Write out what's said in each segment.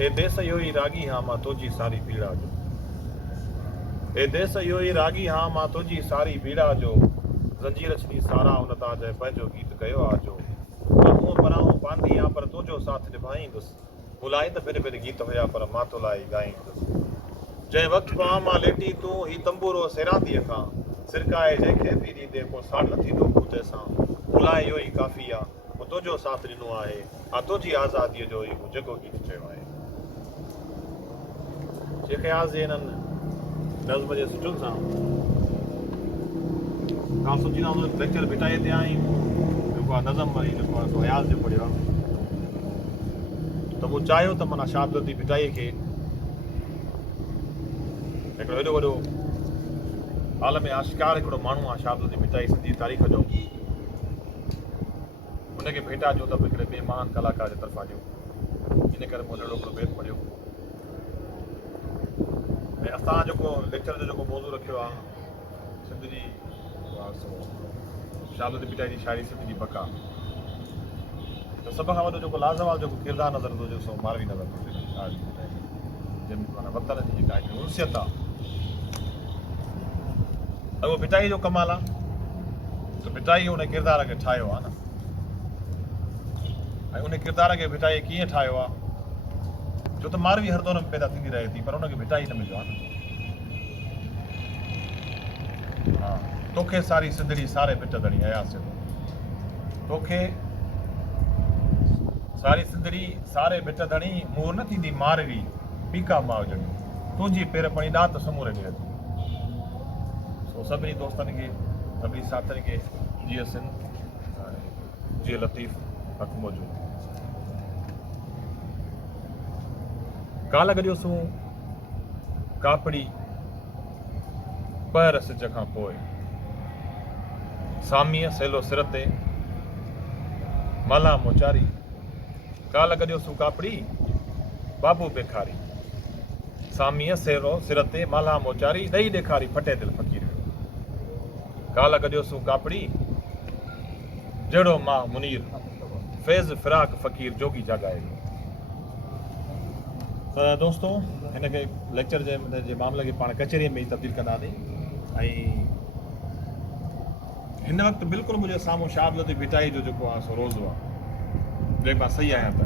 ए देश यो ही रागी हाँ मां तुझी सारी पीड़ा जो ए देश यो ही रागी हाँ मां तुझी सारी पीड़ा जो जंजीर छड़ी सारा उन ताज पंहिंजो गीत कयो आजो आहूं बनाऊं बांधी आ पर तुझो साथ निभाईंदुसि बुलाई त फिर फिर गीत हुया पर मां तो लाई ॻाईंदुसि जंहिं वक़्तु पां मां लेटी तूं ही तंबूरो सेरांदीअ खां सिरकाए जंहिंखे बि ॾींदे को साड़ न थींदो बूते सां बुलाए इहो ई काफ़ी आहे मूं तुंहिंजो साथ ॾिनो आहे तुंहिंजी आज़ादीअ जो ई मूं जेको गीत चयो आहे शेख याज़ जे हिननि नज़्म जे सुठुनि सां तव्हां सोचींदा हूंदो लेक्चर भिटाए ते आहीं जेको आहे नज़म वरी जेको आहे सो याज़ जो पढ़ियो आहे त मूं चाहियो त माना शाह अब्दुल भिटाईअ खे हिकिड़ो हेॾो वॾो हाल में आशिकार हिकिड़ो माण्हू आहे शाह अब्दुल भिटाई सिंधी तारीख़ जो उनखे भेटा ॾियो त हिकिड़े ॿिए महान कलाकार जे तरफ़ां ॾियो इन करे मूं अहिड़ो हिकिड़ो बैत पढ़ियो ऐं असां जेको लेक्चर जो जेको मौज़ू रखियो आहे सिंध जी शाह अब्दुल भिटाई जी शाइरी सिंध जी बका त सभ खां वॾो जेको लाज़वाल जेको किरदारु नज़र ईंदो हुजे सो मारवी नज़र थो अचे शाह जी भिटाई जंहिंमें माना वतन जी जेका आहे उनसियत आहे ऐं उहो भिटाई जो कमाल आहे त भिटाई उन किरदार खे ठाहियो आहे न ऐं उन किरदार खे भिटाई कीअं ठाहियो आहे छो त मारवी हर दौर में पैदा थींदी रहे थी पर उनखे भिटाई न मिलियो आहे न हा तोखे सारी सिंधड़ी सारे भिट धणी अयासीं तोखे सारी सिंधड़ी सारे भिट धणी मूर न थींदी मारवी पीका माउ ॼणी तुंहिंजी पेर पणी ॾात समूरे ॾिए थी सो सभिनी दोस्तनि खे सभिनी साथीनि खे जीअं सिंध जीअं लतीफ़ हक़ मौजूदु काल गॾियोसूं कापड़ी पर सिज खां पोइ सामीअ सेलो सिर ते माला मोचारी काल गॾियोसूं कापड़ी बाबू बेखारी सामीअ सेलो सिर ते माला मोचारी ॾेई ॾेखारी फटे दिलि फ़क़ीर काल गॾियोसूं कापड़ी जहिड़ो मां मुनीर फैज़ फिराक फ़क़ीर जोगी जाॻाए त दोस्तों हिनखे लेक्चर जे मामले खे पाण कचहरीअ में ई तब्दील कंदासीं ऐं हिन वक़्तु बिल्कुलु मुंहिंजे साम्हूं शाह अब्दुल भिटाई जो जेको आहे सो रोज़ो आहे जेको मां सही आहियां त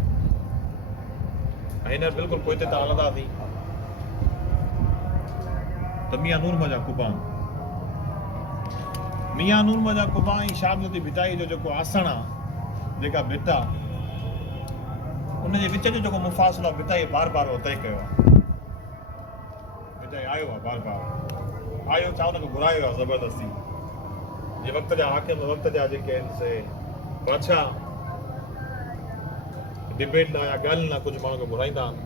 ऐं हिन बिल्कुलु पोइते त हलंदासीं त मियां नूरम जा कुबान मियां नूरम जा कुबान ऐं शाह अब्दुल भिटाई जो जेको आसण आहे जेका भिट आहे उनजे विच जो जेको मुफ़ासिलो आहे भिटाई बार बार उहो तय कयो आहे भिटाई आयो आहे बार बार आयो छा हुनखे घुरायो आहे ज़बरदस्ती जे वक़्त जा हाकिम वक़्त जा जेके आहिनि से बादशाह डिबेट न या ॻाल्हि न कुझु माण्हू खे घुराईंदा आहिनि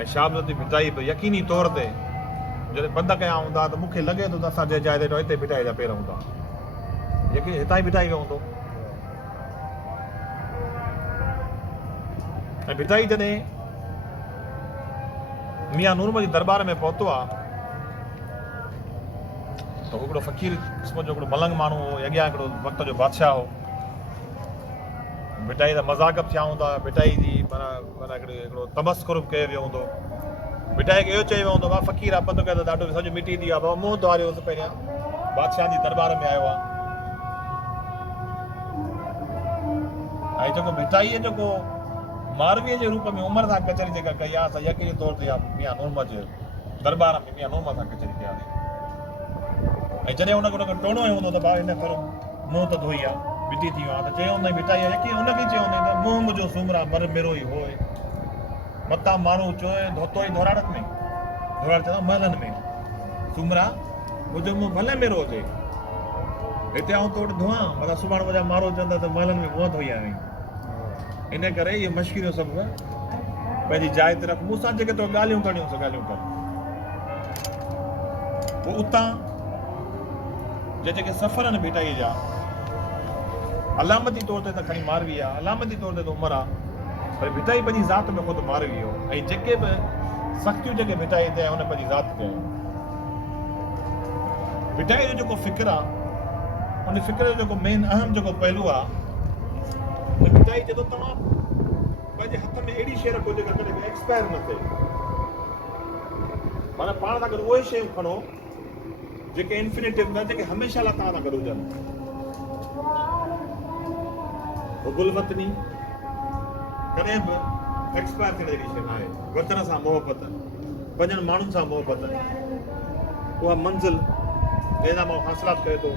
ऐं शाह अब्दुल भिटाई बि यकीनी तौर ते जॾहिं बंदि कया हूंदा त मूंखे लॻे थो त असां जंहिं जाइ ते हिते भिटाई जा पेर हूंदा यकीन हितां ई भिटाई वियो हूंदो ऐं भिटाई जॾहिं मियां नूरम जी दरबार में पहुतो आहे त हिकिड़ो फ़क़ीर क़िस्म जो हिकिड़ो मलंग माण्हू हो अॻियां हिकिड़ो वक़्त जो बादशाह हो भिटाई जा मज़ाक थिया हूंदा भिटाई जी माना माना हिकिड़ो तमस्कुर कयो वियो हूंदो भिटाई खे इहो चयो वियो हूंदो भाउ फ़क़ीर आहे पंधु कयो त ॾाढो सॼो मिटी थी आहे भाउ मुंहुं धोआरियोसि पहिरियां बादशाह जी दरबार में आयो आहे ऐं जेको भिटाईअ जेको मारवीअ जे रूप में उमिरि सां कचहरी जेका कई आहे असां यकीनी तौर ते मियां नूरम जे दरबार में मियां नूरम सां कचहरी कयासीं ऐं जॾहिं हुनखे टोड़ो हूंदो त भाउ हिन थोरो मुंहुं त धोई आहे मिटी थी वियो आहे त चयो हूंदई भिटाई यकीन हुनखे चयो हूंदई त मुंहुं मुंहिंजो सूमरा मर मेरो ई होए मतां माण्हू चोए धोतो ई धोराड़नि में धोराड़ चवंदा महलनि में सूमरा मुंहिंजो मुंहुं भले मेरो हुजे हिते आऊं तो वटि धोआं मथां सुभाणे मुंहिंजा माण्हू चवंदा त महलनि में मुंहुं धोई आहीं इन करे इहो मश्किरियूं सभु पंहिंजी जाइ ते रख मूंसां जेके तो ॻाल्हियूं करणियूं सो ॻाल्हियूं कर पोइ उतां जेके सफ़र आहिनि भिटाई जा अलामती तौर ते त खणी मारवी आहे अलामती तौर ते त उमिरि आहे पर भिटाई पंहिंजी ज़ात में ख़ुदि मारवी हो ऐं जेके बि सख़्तियूं जेके भिटाई ते हुन पंहिंजी ज़ात कयूं भिटाई जो जेको फ़िक्र आहे उन फ़िक्र जो जेको मेन अहम जेको पहलू आहे त मिठाई जॾहिं तव्हां पंहिंजे हथ में अहिड़ी शइ रखो जेका कॾहिं बि एक्सपायर न थिए, माना पाण सां गॾु उहे शयूं खणो जेके इंफिनिटिव न, जेके हमेशह लाइ तव्हां सां गॾु हुजनि। गुलवतनी कॾहिं बि एक्सपायर थियण जहिड़ी शइ न आहे। वतन सां मोहबत, पंहिंजनि माण्हुनि सां मोहबत, उहा मंज़िल जंहिंजा माण्हू हासिलात करे थो,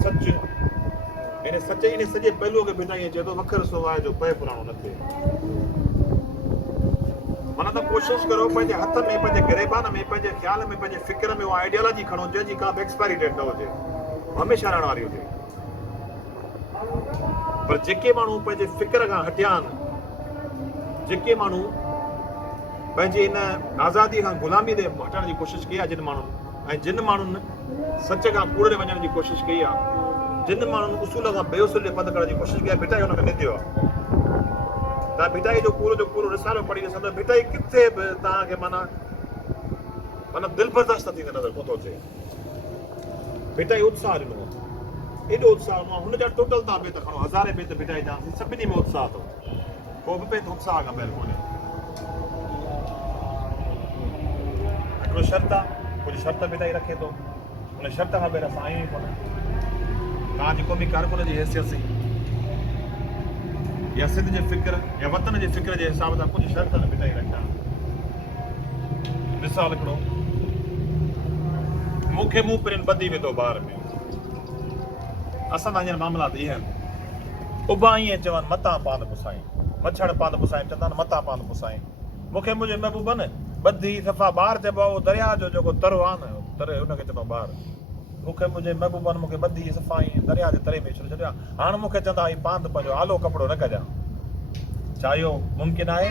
सच, इन सचे इन सॼे पहलूअ खे भिटाईअ चए थो वखर सो आहे जो पए पुराणो न थिए। माना त कोशिशि करो पंहिंजे हथ में, पंहिंजे गिरेबान में, पंहिंजे ख़्याल में, पंहिंजे फ़िक्र में उहा आइडियोलॉजी खणो जंहिंजी का बि एक्सपायरी डेट न हुजे, हमेशह रहण वारी हुजे। पर जेके माण्हू पंहिंजे फ़िक्र खां हटिया आहिनि, जेके माण्हू पंहिंजे इन आज़ादी खां ग़ुलामी ते हटण जी कोशिशि कई आहे, जिन माण्हुनि ऐं जिन माण्हुनि सच खां कूड़ ते वञण जी कोशिशि कई आहे, जिन माण्हुनि उसूल खां बेउसूल जे पंधु करण जी कोशिशि कई आहे, भिटाई हुनखे निंदियो आहे। तव्हां भिटाई जो पूरो रिसालो पढ़ी ॾिसंदो, भिटाई किथे बि तव्हांखे माना दिलि बर्दाश्त थींदे नज़र कोन थो अचे। भिटाई उत्साह ॾिनो आहे, एॾो उत्साह ॾिनो आहे, हुनजा टोटल तव्हां बेत खणो, हज़ारे बेत भिटाई जा, सभिनी में उत्साह अथव, को बि बेत उत्साह खां ॿाहिरि कोन्हे। हिकिड़ो शर्त आहे, कुझु शर्त भिटाई रखे थो, हुन शर्त खां ॿाहिरि असां आहियूं ई कोन। तव्हांजी क़ौमी कारकुन जी हैसियत सां या सिंध जे फ़िक्र या वतन जे फ़िक्र जे हिसाब सां कुझु शर्त न भिटाई रखिया। मिसाल हिकिड़ो, मूंखे मुंहुं पिरिन ॿधी वेंदो ॿार में, असां तव्हांजा मामलात इहे आहिनि। उबा ईअं चवनि मतां पान पुसाई, मच्छर पान पुसाई, चवंदा आहिनि मतां पान पुसाई। मूंखे मुंहिंजे महबूबनि ॿधी सफ़ा ॿार चइबो आहे, उहो दरिया जो जेको तरो आहे न, तरे हुनखे चवंदो ॿार। मूंखे मुंहिंजे महबूबनि मूंखे ॿधी सफ़ा ई दरिया जे तरे में छॾे छॾिया। हाणे मूंखे चवंदा ही पांध पंहिंजो आलो कपिड़ो न कजां। छा इहो मुमकिन आहे?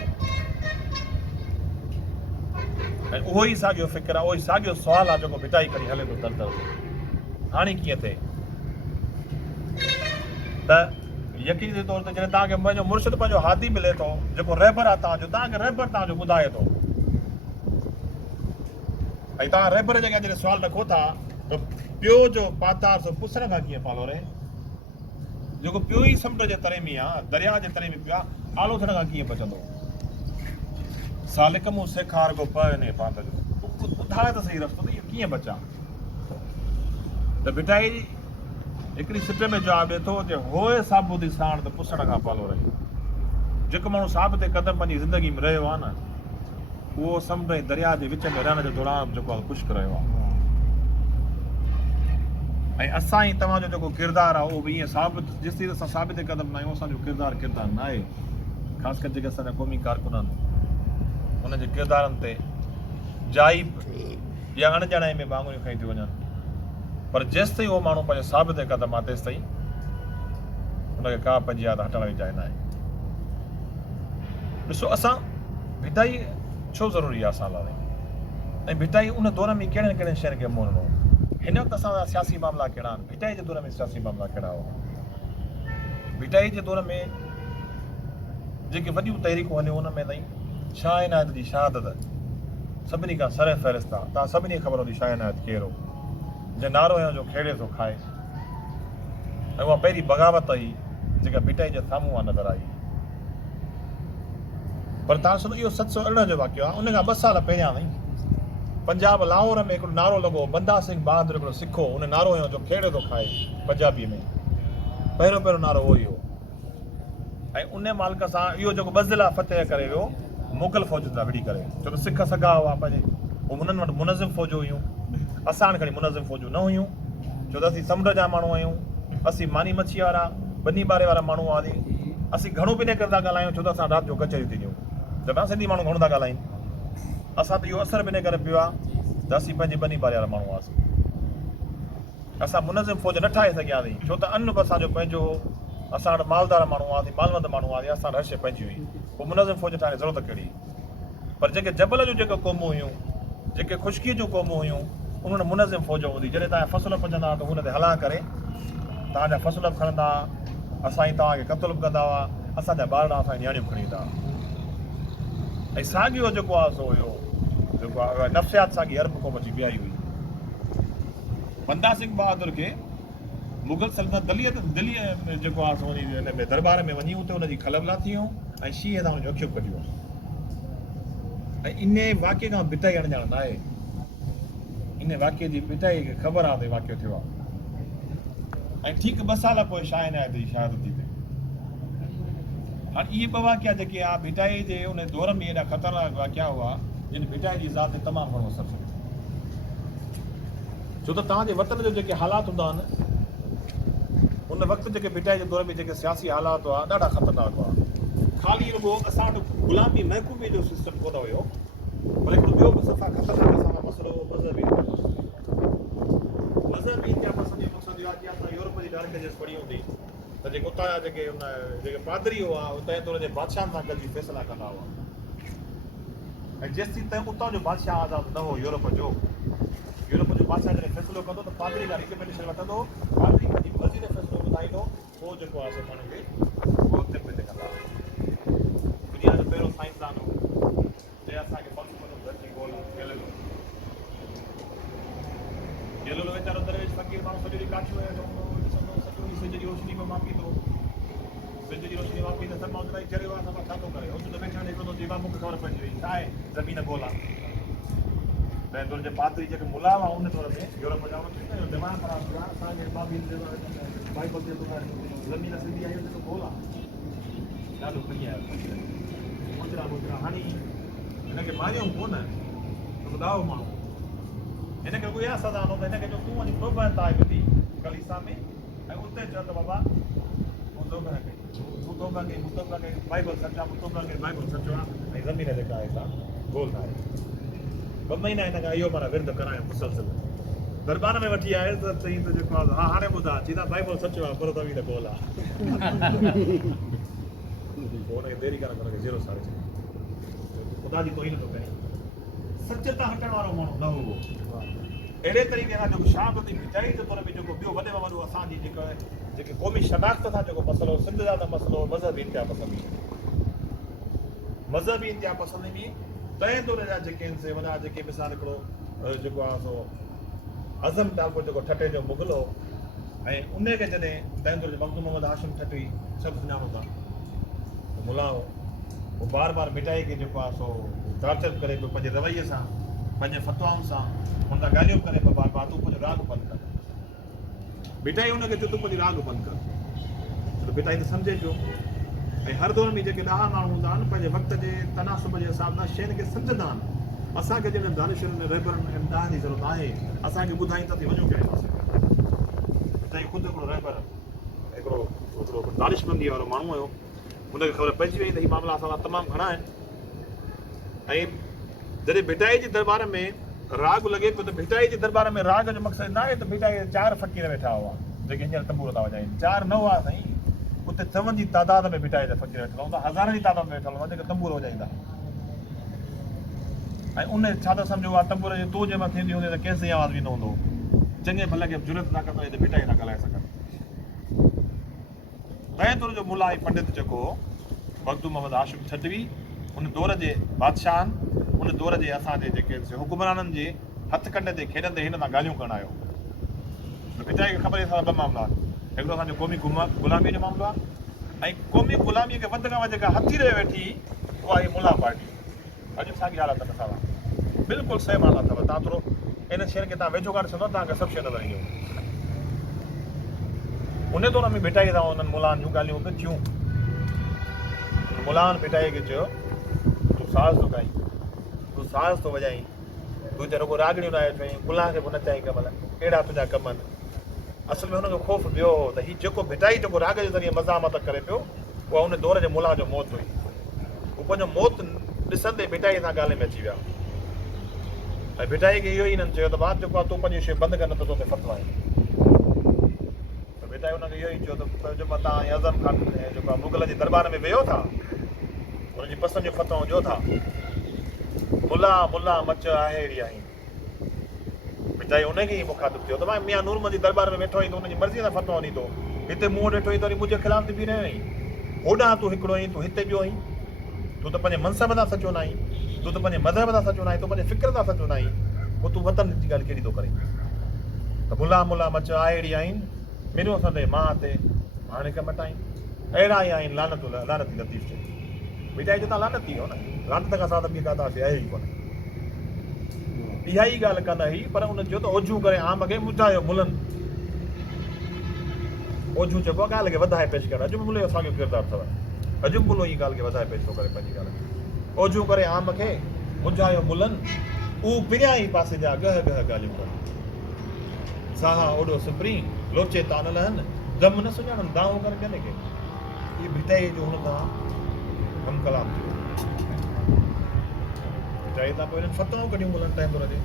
ऐं उहो ई साॻियो फ़िक्र आहे, उहो ई साॻियो सुवालु आहे जेको भिटाई खणी हले थो तर। हाणे कीअं थिए त यकीनी तौर ते जॾहिं तव्हांखे पंहिंजो मुर्शिद पंहिंजो हादी मिले थो, जेको रहबर आहे तव्हांजो, तव्हांखे रहबर तव्हांजो ॿुधाए थो, ऐं तव्हां रहबर जे अॻियां जॾहिं सुवालु रखो था त पियो जो पातार सो पुसण खां कीअं पालो रहे, जेको पियो ई समुंड जे तरे में आहे, दरिया जे तरे में पियो आहे, आलो थियण खां कीअं बचंदो? सालिक मूं सेखार को पने पात जो, ॿुधाए त सही रस्तो, त इहो कीअं बचा? त भिटाई हिकिड़ी सिट में जवाबु ॾिए थो त होए साबुती साण त पुसण खां पालो रहे। जेको माण्हू साबित कदम पंहिंजी ज़िंदगी में रहियो आहे न, उहो समुंड ऐं दरिया जे विच में रहण जो दौरान जेको आहे ख़ुश्क रहियो आहे। ऐं असां ई तव्हांजो जेको किरदारु आहे उहो बि ईअं साबित, जेसिताईं असां साबित कदम न आहियूं, असांजो किरदारु न आहे। ख़ासि करे जेके असांजा क़ौमी कारकुन आहिनि, उनजे किरदारनि ते जाइब या अणॼाणे में वाङुरियूं खई थियूं वञनि, पर जेसिताईं उहो माण्हू पंहिंजो साबित कदम आहे, तेसिताईं हुनखे का पंहिंजी यादि हटण जी जाइ न आहे। ॾिसो, असां भिटाई छो ज़रूरी आहे असां लाइ, ऐं भिटाई उन दौर में कहिड़े न कहिड़े शयुनि खे मोड़णो। हिन वक़्तु असांजा सियासी मामला कहिड़ा आहिनि, भिटाई जे दौर में सियासी मामला कहिड़ा हुआ? भिटाई जे दौर में जेके वॾियूं तहरीकूं हलियूं, उन में ताईं शाह इनायत जी शहादत सभिनी खां सर फ़हिरिस्त आहे। तव्हां सभिनी खे ख़बर हूंदी शाह इनायत केरु हो, जंहिं नारो हुयो जो खेड़े थो खाए, ऐं उहा पहिरीं बग़ावत हुई जेका भिटाई जे साम्हूं आहे नज़र आई। पर तव्हां सुनो, इहो 718 जो वाक़ियो आहे। उन खां 2 साल पहिरियां ताईं पंजाब लाहौर में हिकिड़ो नारो लॻो, बंदा सिंह बहादुर हिकिड़ो सिखो, उन नारो हुयो जो खेड़े थो खाए, पंजाबीअ में पहिरियों नारो उहो ई हो। ऐं उन मालिक सां इहो जेको 2 ज़िला फ़तह करे वियो मुग़ल फ़ौज सां विड़ी करे, छो त सिख सॻा हुआ पंहिंजे, उहे हुननि वटि मुनज़िम फ़ौजूं हुयूं। असां हाणे खणी मुनज़िम फ़ौजूं न हुयूं, छो त असीं समुंड जा माण्हू आहियूं, असीं मानी मच्छी वारा बनी बारे वारा माण्हू आहियूं। असीं घणो बि न करे था ॻाल्हायूं, छो त असां राति जो कचहरियूं थी ॾियूं, त तव्हां सिंधी माण्हू घणो था ॻाल्हायूं। असां त इहो असर बि न करे पियो आहे त असीं पंहिंजे बनी बारे वारा माण्हू हुआसीं। असां मुनज़िम फ़ौज न ठाहे सघियासीं, छो त अन्न बि असांजो पंहिंजो हो, असां वटि मालदार माण्हू हुआसीं, मालवंद माण्हू हुआसीं, असां वटि हर शइ पंहिंजी हुई, पोइ मुनज़िम फ़ौज ठाहिण जी ज़रूरत कहिड़ी? पर जेके जबल जूं जेके क़ौमूं हुयूं, जेके ख़ुश्कीअ जूं क़ौमूं हुयूं, उन्हनि मुनज़िम फ़ौज हूंदी। जॾहिं तव्हांजा फ़सुल पचंदा त हुन ते हला करे तव्हांजा फ़सुल बि खणंदा, असां ई तव्हांखे क़तलु बि कंदा हुआ, असांजा ॿार असांजी नियाणियूं खणी ईंदा। ऐं साॻियो जेको आहे सो हुयो, जेको आहे नफ़्सियात साॻी हर क़ौम जी ॿियाई हुई। बंदा सिंह बहादुर खे मुग़ल सल्तनत दिल्लीअ में जेको आहे सो हिन में दरबार में वञी उते हुनजी खलबला थी वियूं ऐं शींहं सां हुनजूं अखियूं कढियूं ऐं इन वाक़े खां भिटाई अणॼाण न आहे इन वाक़े जी भिटाई खे ख़बर आहे त वाक़ियो थियो आहे ऐं ठीकु 2 साल पोइ शाह इनायत जी शहादत थी पई हाणे इहे 2 वाक़िया जेके आहे भिटाई जे उन दौर में एॾा ख़तरनाक वाक़िया हुआ जिन भिटाई जी ज़ात ते तमामु घणो असरु थियो छो त तव्हांजे वतन जो जेके हालात हूंदा आहिनि उन वक़्तु जेके भिटाई जे दौर में जेके सियासी हालात हुआ ॾाढा ख़तरनाक हुआ ख़ाली रुॻो असां वटि ग़ुलामी महकूमी जो सिस्टम कोन हुयो पर हिकिड़ो ॿियो बि सफ़ा ख़तरनाक असां मसइलो मज़हबी इंतिहापसंदी जो मक़सदु इहो आहे कि असां यूरोप जी डायरेक्ट पढ़ी हूंदी त जेके उतां जा जेके उन जेके पादरी हुआ उतां जे जे बादशाहनि सां गॾिजी फ़ैसिला कंदा हुआ ऐं जेसिताईं त उतां जो बादशाह आज़ादु न हो यूरोप जो बादशाह जॾहिं फ़ैसिलो कंदो त पादरी खां रिकमेंडेशन वठंदो पादरी पंहिंजी मर्ज़ी जो फ़ैसिलो ॿुधाईंदो पोइ जेको आहे माण्हू खे उहो अॻिते कंदा दुनिया जो पहिरियों साइंसदान हो जंहिं असांखे गेलोलो वीचारो दरवेश फ़क़ीर माण्हू सॼी काठियूं सॼो सिज जी रोशनी में मापींदो सिज जी रोशनी मापी त सभु माण्हू चरियो आहे छा थो करे हुन त वेठा हिकिड़ो जीवा मूंखे ख़बर पइजी वई छा आहे ज़मीन ॻोल्हा तंहिं दौर जे पादरी जेके मुला हुआ उन दौर में यूरोप जा दिमाग़ ख़राबु थिया असांजे बाइबल जे ज़मीन सिंधी आहे जेको ॻोल्हा ॾाढो खणी आयो मुजरा हाणे हिनखे मारियूं कोन ॿुधायो माण्हू हिनखे उहा सज़ा ॾिनो त हिनखे जो तूं वञी तोबा आहे विधी कलीसा में ऐं उते चयो त बाबा तोबा कई बाइबल सचा बाइबल सचो आहे ऐं ज़मीन जेका आहे सा गोल आहे 2 महीना हिन खां इहो माना विर्द करायो मुसलसिल दरबार में वठी आयो त चई त जेको आहे हा हाणे ॿुधा चई त बाइबल सचो आहे पर तव्हां त गोल आहे हुनखे देरी करणु हुनखे 0 साल ख़ुदा जी तोहीन थो करे सच तां हटण वारो माण्हू न हुओ अहिड़े तरीक़े सां जेको शाह जी भिटाई जे तौर में जेको ॿियो वॾे में वॾो असांजी जेके क़ौमी शनाख़्त सां जेको मसइलो सिंध जा त मसइलो मज़हबी इंतिहा पसंदी में तंहिं दौर जा जेके आहिनि से वॾा जेके मिसाल हिकिड़ो जेको आहे सो अज़म टाको जेको ठटे जो मुग़ल हो ऐं उनखे जॾहिं तंहिं दौर जो मखदूम मोहम्मद हाशिम ठटी सभु सुञाणो था मुला हो उहो बार भिटाई खे जेको आहे सो टॉर्चर करे पियो पंहिंजे रवैये सां पंहिंजे फतवाउनि सां हुन सां ॻाल्हियूं करे पियो बार तूं पंहिंजो राग बंदि कर भिटाई हुनखे चयो तूं पंहिंजी राग बंदि कर त भिटाई त सम्झे पियो ऐं हर दौर में जेके ॾाढा माण्हू हूंदा आहिनि पंहिंजे वक़्त जे तनासुब जे हिसाब सां शयुनि खे सम्झंदा आहिनि असांखे जॾहिं दानिशुनि में रहबरनि ऐं ॾाहनि जी ज़रूरत आहे असांखे ॿुधाईं त थी वञूं कहिड़े पासे भिटाई ख़ुदि हिकिड़ो रहबर हिकिड़ो दानिशमंदी वारो माण्हू हुयो हुनखे ख़बर पइजी वई त हीअ मामला असां तमामु घणा आहिनि ऐं जॾहिं भिटाई जे दरबार में राग लॻे पियो त भिटाई जे दरबार में राग जो मक़सदु न आहे त भिटाई 4 फ़क़ीर वेठा हुआ जेके हींअर तंबूर था वॼाइनि 4 न हुआ साईं उते 100 जी तादाद में भिटाई जा फ़क़ीर वेठल हूंदा 1000 जी तादाद में वेठल हूंदा जेके तंबूर वॼाईंदा ऐं उन छा त सम्झो आहे तंबूर जे तूं जंहिंमां थींदी हूंदी त कंहिं आवाज़ बि न हूंदो चङे भले खे ज़रूरत न कंदो त भिटाई न ॻाल्हाए सघनि तंहिं दौर जो मुला ऐं पंडित जेको मखदूम मोहम्मद हाशिम छटवी उन दौर जे बादशाहनि उन दौर जे असांजे जेके हुकुमराननि जे हथ कंडे ते खेॾंदे हिन सां ॻाल्हियूं करणु आयो भिटाई खे ख़बर आहे 2 मामला हिकिड़ो असांजो क़ौमी ग़ुलामी जो मामलो आहे ऐं क़ौमी ग़ुलामीअ खे वधि खां वधीक हथी रहे वेठी उहा हीअ मुला पार्टी अॼु साॻी हालत अथव बिल्कुलु सेम हालत अथव तव्हां थोरो इन शयुनि खे तव्हां वेझो काढे सघंदो तव्हांखे सभु शइ नज़र ईंदियूं उन दौर में भिटाई सां उन्हनि मुलानि जूं ॻाल्हियूं बि थियूं मुलानि भिटाई खे चयो तूं साज़ थो ॻाईं तूं साज़ थो वॼाईं तूं हिते रुॻो रागड़ियूं न आयो चईं गुलाह खे बि न चाहीं कमल अहिड़ा तुंहिंजा कम आहिनि असल में हुनखे ख़ौफ़ ॿियो हो त हीउ जेको भिटाई जेको राग जे ज़रिए मज़ामत करे पियो उहा उन दौर जे मुला जो मौत हुई हू पंहिंजो मौत ॾिसंदे भिटाई सां ॻाल्हि में अची विया ऐं भिटाई खे इहो ई हिननि चयो त बात जेको आहे तूं पंहिंजी शइ बंदि कर न त तोते फतवा आहे त भिटाई हुनखे इहो ई चयो त जेको तव्हां अज़म ख़ान जेको आहे मुग़ल जे दरबार में वियो था हुनजी पसंदि जूं फतवाऊं ॾियो था मुला मच आहे अहिड़ी आहीं भिटाई उनखे ई मुखातिबु थियो त मां मियां नूर जी दरबार में वेठो आहीं त हुनजी मर्ज़ीअ सां फतवा ॾींदो हिते मूं वटि वेठो आहीं त वरी मुंहिंजे ख़िलाफ़ बि रहियो आहीं होॾां तूं हिकिड़ो आहीं तूं हिते ॿियो आहीं तूं त पंहिंजे मनसब सां सचो न आहीं तूं त पंहिंजे मज़हब सां सचो न आहीं तूं पंहिंजे फ़िक्र सां सचो न आहीं पोइ तूं वतन जी ॻाल्हि कहिड़ी थो करे त मुला मच आहे अहिड़ी आहिनि मिरियो संदे मां ते हाणे खे मटाई अहिड़ा ई आहिनि लानती लतीफ़ चए ॿिटाई जो तव्हां लानती हो न लानत खां सवाइ त ॿी का शइ आहे ई कोन इहा ई ॻाल्हि कंदा हुई पर उन जो त ओझू करे आम खे मुझायो मुलनि ओझू चइबो आहे ॻाल्हि खे वधाए पेश करणु अॼु बि मुले जो साॻियो किरदारु अथव अॼु बि मुलो ई ॻाल्हि खे वधाए पेश थो करे पंहिंजी ॻाल्हि खे ओझू करे आम खे मुझायो मुलनि उहो पिरियां ई पासे जा गह ॻाल्हियूं कनि साहा ओॾो सिपरी लोचे तान लहनि दम न सुञाणनि दाऊं करे कंदे खे इहे भिटाई जो हुन खां हम कलाम थियो भिटाई तां पोइ हिननि फतवाऊं कढियूं मुलनि टाइम थो लॻे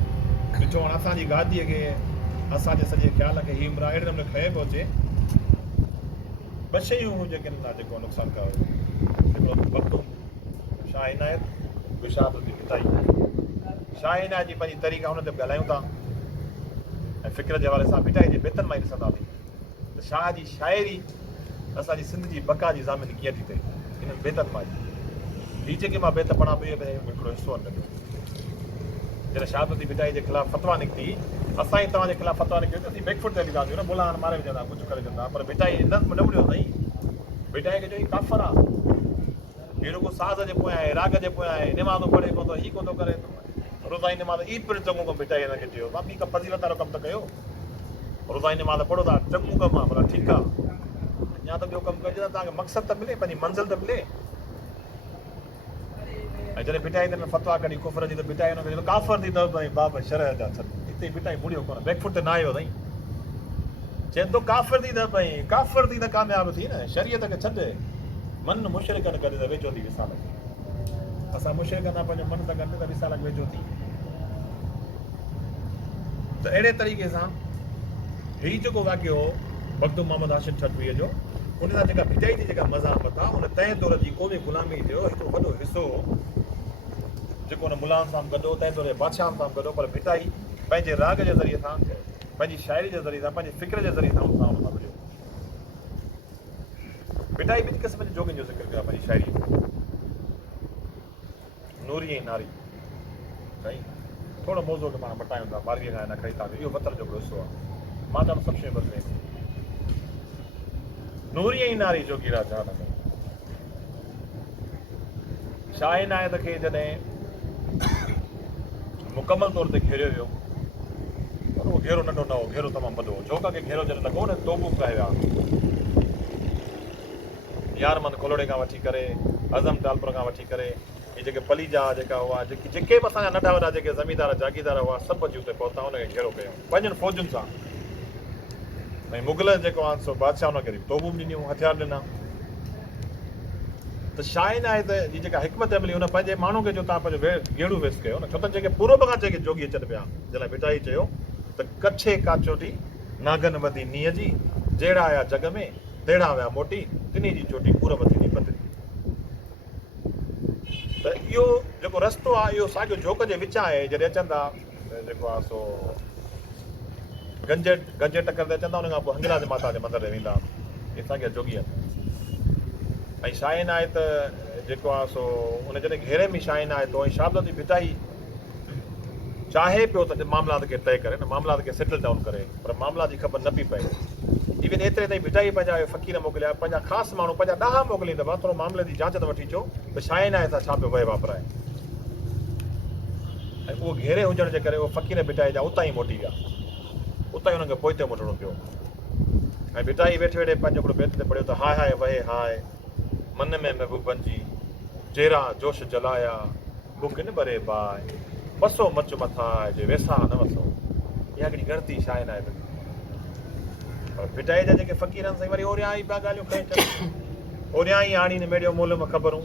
ॾिठो हाणे असांजी गादीअ खे असांजे सॼे ख़्याल खे हीमरा अहिड़े नमूने खए पियो अचे ॿ शयूं जेके जेको नुक़सानु कयो हिकिड़ो वक़्तु शाह इनायत विशाद जी भिटाई शाह इनायत जी पंहिंजी तरीक़ा हुन ते ॻाल्हायूं था ऐं फ़िक्र जे हवाले सां भिटाई जे बेतनि मां ई ॾिसंदासीं त शाह जी शाइरी असांजी सिंध जी बका जी ज़ामिन कीअं थी थिए हिननि बेतनि मां हीअ जेके मां बेत पढ़ा पई हिकिड़ो हिसो आहे जॾहिं शाहबती भिटाई जे ख़िलाफ़ु फतवा निकिती असां ई तव्हांजे ख़िलाफ़ु फतवा निकिती असीं बैकफुट ते हलींदासीं न बुलान मारे विझंदा कुझु करे विझंदा पर भिटाई न मुड़ियो साईं भिटाई खे चई काफ़र आहे हीअ रुॻो साज़ जे पोयां आहे राग जे पोयां आहे निमाज़ो पढ़े कोन थो हीअ कोन थो करे रोज़ाई निमाज़ ई पिणु चङो कमु भिटाई हिनखे चयो मां ॿी का फज़ीलत वारो कमु त कयो रोज़ाई निमाज़ पढ़ो था चङो कमु आहे भला ठीकु आहे या त ॿियो कमु कजे त तव्हांखे मक़सदु त मिले पंहिंजी मंज़िल त मिले ऐं जॾहिं भिटाई ते फतवा कढी कुफर जी त भिटाई हुनखे काफ़र थी अथव भई बाब शरह जा छॾ हिते भिटाई मुड़ियो कोन बैकफुट ते न आयो साईं चए थो काफ़र थी त भई काफ़र थी त कामयाबु थी न शरीयत खे छॾ मन मुशरिकनि गॾु त वेझो थी विसाल असां मुशरिकनि सां पंहिंजो मन सां गॾु त विसाल वेझो थी त अहिड़े तरीक़े सां हीउ जेको वाक़ियो हो मखदूम मोहम्मद हाशिम ठठवीअ जो उन सां जेका भिटाई जी जेका मज़ामत आहे उन तंहिं दौर जी क़ौमी ग़ुलामी जो हिकिड़ो वॾो हिसो जेको हुन मुलान सां गॾो तंहिं दौर जे बादशाहनि सां गॾो पर भिटाई पंहिंजे राग जे ज़रिए सां पंहिंजी शाइरी जे ज़रिए सां पंहिंजे फ़िक्र जे ज़रिए सां हुन सां मिलियो भिटाई ॿिनि क़िस्म जे जोगियुनि जो ज़िक्र कयो आहे पंहिंजी शाइरी नूरी ऐं नारी साईं थोरो मौज़ो खे पाण मटायूं था 12 खां न खणी था इहो बतर जो हिसो आहे मां चवां सभु शयूं बदिले नूरी ऐं नारी जोगीरा जान में शाह इनायत खे जॾहिं मुकमल तौर ते घेरियो वियो पर उहो घेरो नंढो न हो घेरो तमामु वॾो हो झोक खे घेरो जॾहिं लॻो न तोबूं कया यारमंद खोलड़े खां वठी करे हज़म टालपुर खां वठी करे इहे जेके पलीजा जेका हुआ जेके बि असांजा नंढा वॾा जेके ज़मीनदार जागीरदार हुआ सभु अची उते पहुता हुनखे घेरो कयो पंहिंजनि फ़ौजुनि सां भई मुग़ल जेको आहे सो बादशाह हुनखे तोबूं ॾिनियूं हथियार ॾिना त शाह इनायत जी जेका हिकमत अमली हुन पंहिंजे माण्हू खे जो तव्हां पंहिंजो गेड़ू वेस कयो न छो त जेके पूर्व खां जेके जोगी अचनि पिया जंहिं भिटाई चयो त कच्छे काचोटी नागन वधी नीअ जी जहिड़ा आया जग में तहिड़ा विया मोटी तिनी जी चोटी पूरब थी बदिली त इहो जेको रस्तो आहे इहो साॻियो झोक जे विचां आहे जॾहिं अचनि था जेको आहे सो गंजे टकर ते अचनि था उन खां पोइ हिंगलाज माता जे मंदर ते वेंदा इहे साॻिया जोगी आहिनि ऐं शाह इनायत जेको आहे सो उन जॾहिं घेरे में शाह इनायत ऐं शाबती भिटाई चाहे पियो त मामलात खे तइ करे न मामलात खे सेटल डाउन करे पर मामला जी ख़बर न पई पए इवन एतिरे ताईं भिटाई पंहिंजा फ़क़ीर मोकिलिया पंहिंजा ख़ासि माण्हू पंहिंजा ॾाहा मोकिलींदव थोरो मामले जी जांच त वठी अचो त शाह इनायत सां छा पियो वहे वापराए ऐं उहो घेरे हुजण जे करे उहो फ़क़ीर भिटाई जा उतां ई मोटी विया उतां ई हुनखे पोइ ते मोटणो पियो ऐं भिटाई वेठे वेठे पंहिंजो हिकिड़ो बेत ते पढ़ियो त हाय हाय वहे हाय मन में महबूबनि जी जहिड़ा जोश जलाया बुकिन भरे बाय बसो मच मथा जे वेसा न वसो इहा हिकिड़ी गणती शाह इनायत पर भिटाई जा जेके फ़क़ीर आहिनि साईं वरी ओरियां ई पिया ॻाल्हियूं खणी अचनि ओरियां ई आणी ने मेड़ियो मोल में ख़बरूं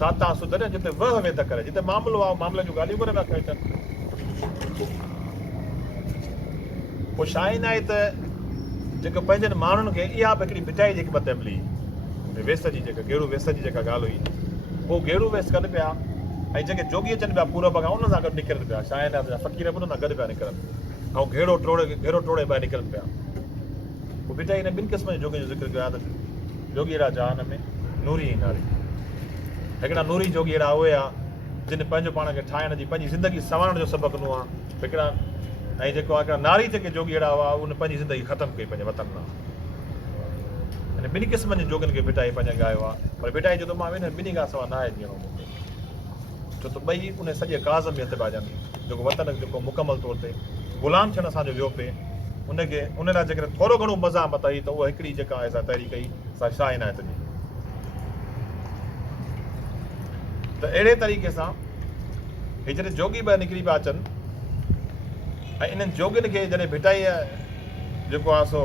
साता सुधर जिते वह वेद करे जिते मामिलो आहे मामले जूं ॻाल्हियूं कोन पिया खणी अचनि पोइ शाह इनायत जेके पंहिंजनि माण्हुनि खे इहा बि हिकिड़ी भिटाई जी हिकमत अमली वेस जी जेका गेड़ू वेस जी जेका ॻाल्हि हुई पोइ गेड़ू वेस कनि पिया ऐं जेके जोगी अचनि पिया पूरब खां उन सां गॾु निकिरनि पिया शाह इनायत जा फ़क़ीर बि उन सां गॾु पिया निकिरनि ऐं घेरो टोड़े पिया निकिरनि पिया पोइ भिटाई हिन ॿिनि क़िस्म जे जोगी जो ज़िक्र कयो आहे त जोगी अहिड़ा जा हिन में नूरी ऐं नारी हिकिड़ा नूरी जोगी अहिड़ा उहे आहे जिन पंहिंजो पाण खे ठाहिण जी पंहिंजी ज़िंदगी संवारण जो सबक़ु ॾिनो आहे हिकिड़ा ऐं जेको आहे नारी जेके जोगी अहिड़ा हुआ उन पंहिंजी ज़िंदगी ख़तमु कई पंहिंजे वतन मां। यानी ॿिनी क़िस्मनि जे जोगियुनि खे भिटाई पंहिंजे ॻायो आहे, पर भिटाई जो त मां वेंदुमि ॿिनी खां सवाइ न आहे जीअणो मूंखे, छो त ॿई उन सॼे काज़ में हथ पाइजनि, जेको वतन जेको मुकमल तौर ते ग़ुलाम थियण असांजो वियो पिए उनखे उन लाइ जेकॾहिं थोरो घणो मज़ामत आई त उहा हिकिड़ी जेका आहे असां तयारी कई असां शाह इनायत जी। त अहिड़े तरीक़े सां हे जॾहिं जोगी ॿ निकिरी पिया अचनि ऐं इन्हनि जोगियुनि खे जॾहिं भिटाईअ जेको आहे सो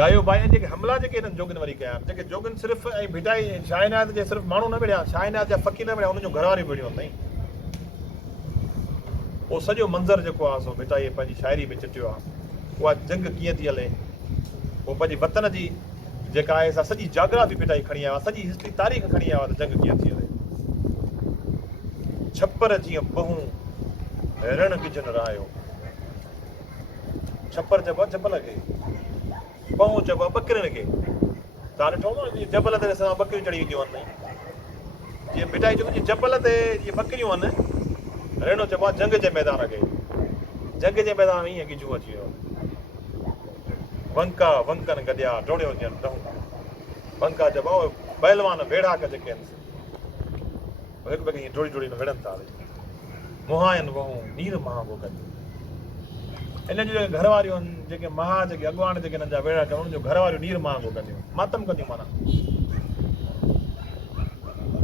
ॻायो भाई, ऐं जेके हमला जेके हिननि जोगियुनि वरी कया आहिनि, जेके जोगियुनि सिर्फ़ु ऐं भिटाई शाह इनायत जे सिर्फ़ु माण्हू न मिलिया, शाह इनायत जा फ़क़ीर न मिलिया, उन्हनि जो घरवारियूं मिलियूं अथई। उहो सॼो मंज़रु जेको आहे सो भिटाईअ पंहिंजी शाइरी में चिटियो आहे। उहा जंग कीअं थी हले, उहो पंहिंजी वतन जी जेका आहे सा सॼी जाग्राफी भिटाई खणी आयो आहे, सॼी हिस्ट्री तारीख़ खणी आयो आहे त जंग कीअं थी हले। छप्पर जीअं बहूं रण गिजन रायो, छप्पर चइबो आहे जबल खे, बहूं चइबो आहे ॿकिरियुनि खे। तव्हां ॾिठो न जीअं जबल ते असां ॿकिरियूं चढ़ी वेंदियूं आहिनि, जीअं भिटाई चइबो जीअं जबल ते जीअं ॿकिरियूं आहिनि, रेणो चइबो आहे जंग जे मैदान खे, जंग जे मैदान में ईअं गिजूं अची वियो। वंका वंकनि गॾिया डोड़ियो ॼण रहूं, वंका चइबो आहे पहलवान वेढ़ाक जेके आहिनि हिकु ॿिए खे ईअं डोड़ी डोड़ी में विढ़नि था। मुहायन वहूं नीर महागो कनि, इन्हनि जूं घर वारियूं आहिनि जेके महा जेके अॻवान जेके हिननि जा वेड़ा कनि, उन्हनि जो घर वारियूं नीर महागो कंदियूं, मातम कंदियूं माना।